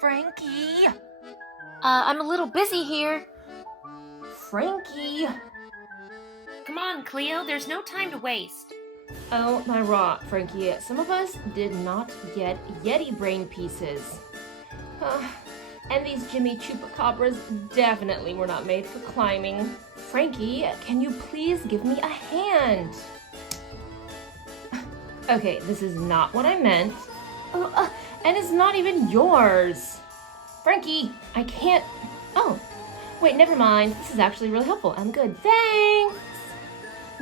Frankie? I'm a little busy here. Frankie? Come on, Cleo, there's no time to waste. Oh, my raw, Frankie. Some of us did not get Yeti brain pieces. And these Jimmy Chupacabras definitely were not made for climbing. Frankie, can you please give me a hand? Okay, this is not what I meant. And it's not even yours. Frankie, I can't... Oh, wait, never mind. This is actually really helpful. I'm good. Thanks!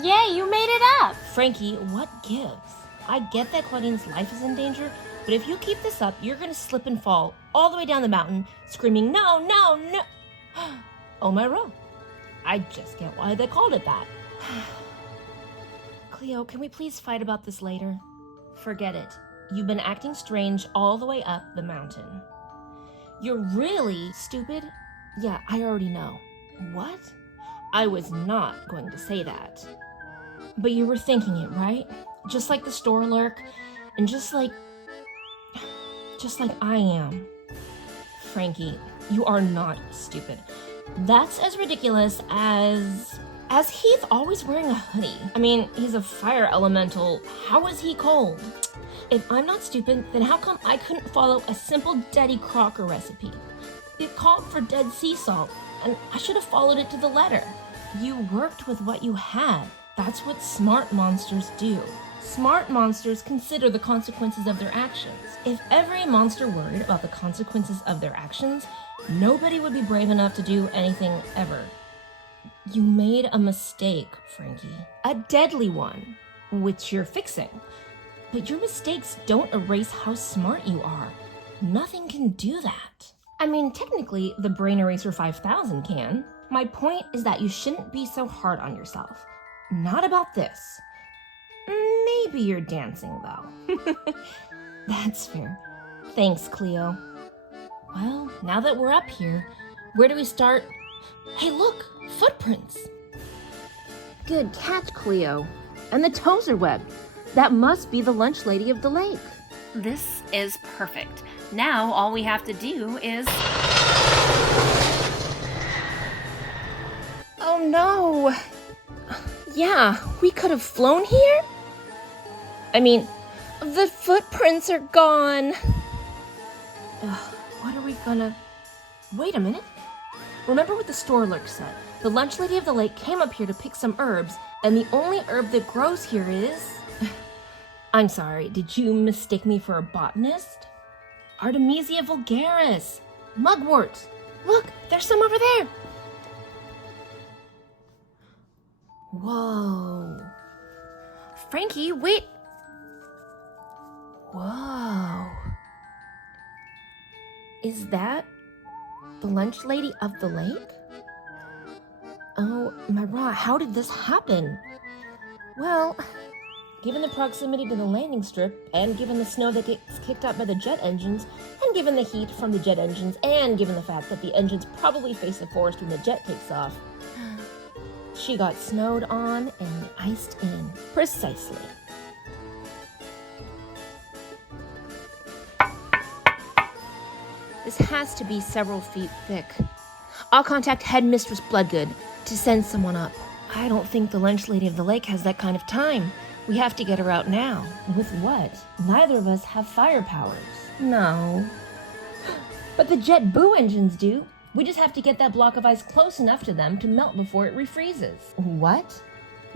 Yay, you made it up! Frankie, what gives? I get that Clawdeen's life is in danger, but if you keep this up, you're gonna slip and fall all the way down the mountain, screaming, no, no, no! Oh my row. I just get why they called it that. Cleo, can we please fight about this later? Forget it. You've been acting strange all the way up the mountain. You're really stupid? Yeah, I already know. What? I was not going to say that. But you were thinking it, right? Just like the store lurk, and just like I am. Frankie, you are not stupid. That's as ridiculous as Heath always wearing a hoodie. I mean, he's a fire elemental. How is he cold? If I'm not stupid, then how come I couldn't follow a simple Daddy Crocker recipe? It called for dead sea salt, and I should have followed it to the letter. You worked with what you had. That's what smart monsters do. Smart monsters consider the consequences of their actions. If every monster worried about the consequences of their actions, nobody would be brave enough to do anything ever. You made a mistake, Frankie. A deadly one, which you're fixing. But your mistakes don't erase how smart you are. Nothing can do that. I mean, technically, the Brain Eraser 5000 can. My point is that you shouldn't be so hard on yourself. Not about this. Maybe you're dancing, though. That's fair. Thanks, Cleo. Well, now that we're up here, where do we start? Hey, look! Footprints! Good catch, Cleo. And the toes are webbed. That must be the lunch lady of the lake. This is perfect. Now all we have to do is... Oh no! Yeah, we could have flown here? I mean, the footprints are gone. What are we gonna... Wait a minute. Remember what the store lurk said. The lunch lady of the lake came up here to pick some herbs, and the only herb that grows here is... I'm sorry, did you mistake me for a botanist? Artemisia vulgaris! Mugwort! Look, there's some over there! Whoa. Frankie, wait! Whoa. Is that the lunch lady of the lake? Oh, Myra, how did this happen? Well, given the proximity to the landing strip, and given the snow that gets kicked up by the jet engines, and given the heat from the jet engines, and given the fact that the engines probably face the forest when the jet takes off, she got snowed on and iced in. Precisely. This has to be several feet thick. I'll contact Headmistress Bloodgood to send someone up. I don't think the lunch lady of the lake has that kind of time. We have to get her out now. With what? Neither of us have fire powers. No. But the jet boo engines do. We just have to get that block of ice close enough to them to melt before it refreezes. What?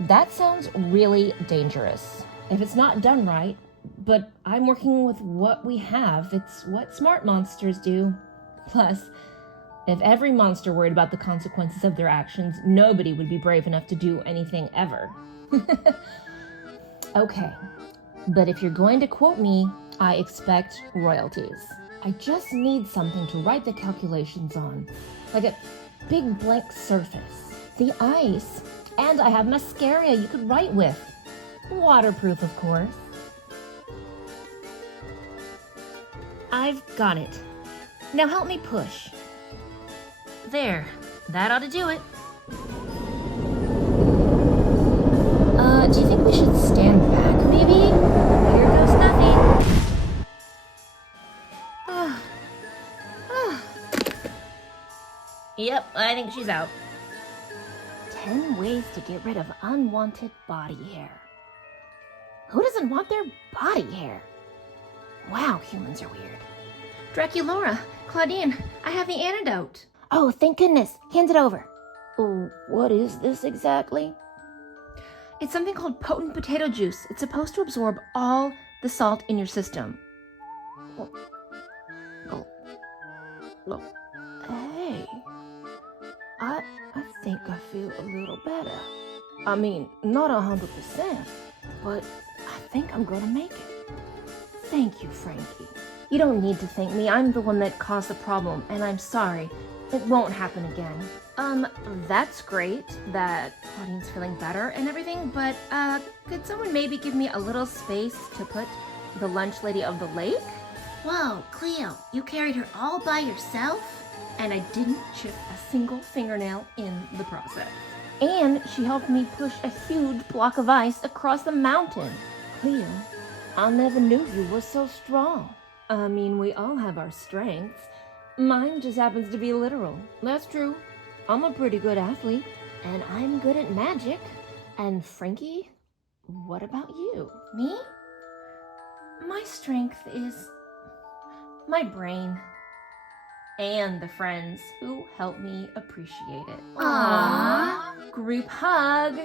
That sounds really dangerous. If it's not done right, but I'm working with what we have. It's what smart monsters do. Plus, if every monster worried about the consequences of their actions, nobody would be brave enough to do anything ever. Okay, but if you're going to quote me, I expect royalties. I just need something to write the calculations on, like a big blank surface. The ice. And I have mascara you could write with. Waterproof, of course. I've got it. Now help me push. There, that ought to do it. Do you think we should stand back, maybe? Here goes nothing. Yep, I think she's out. 10 ways to get rid of unwanted body hair. Who doesn't want their body hair? Wow, humans are weird. Draculaura, Clawdeen, I have the antidote. Oh, thank goodness. Hand it over. Oh, what is this exactly? It's something called potent potato juice. It's supposed to absorb all the salt in your system. Look. Hey. I think I feel a little better. I mean, not 100%, but I think I'm gonna make it. Thank you, Frankie. You don't need to thank me. I'm the one that caused the problem, and I'm sorry. It won't happen again. That's great that Claudeen's feeling better and everything, but, could someone maybe give me a little space to put the lunch lady of the lake? Whoa, Cleo, you carried her all by yourself? And I didn't chip a single fingernail in the process. And she helped me push a huge block of ice across the mountain. Cleo, I never knew you were so strong. I mean, we all have our strengths. Mine just happens to be literal. That's true. I'm a pretty good athlete, and I'm good at magic. And Frankie, what about you? Me? My strength is my brain. And the friends who help me appreciate it. Aww. Group hug.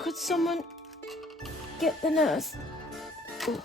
Could someone get the nurse? Ooh.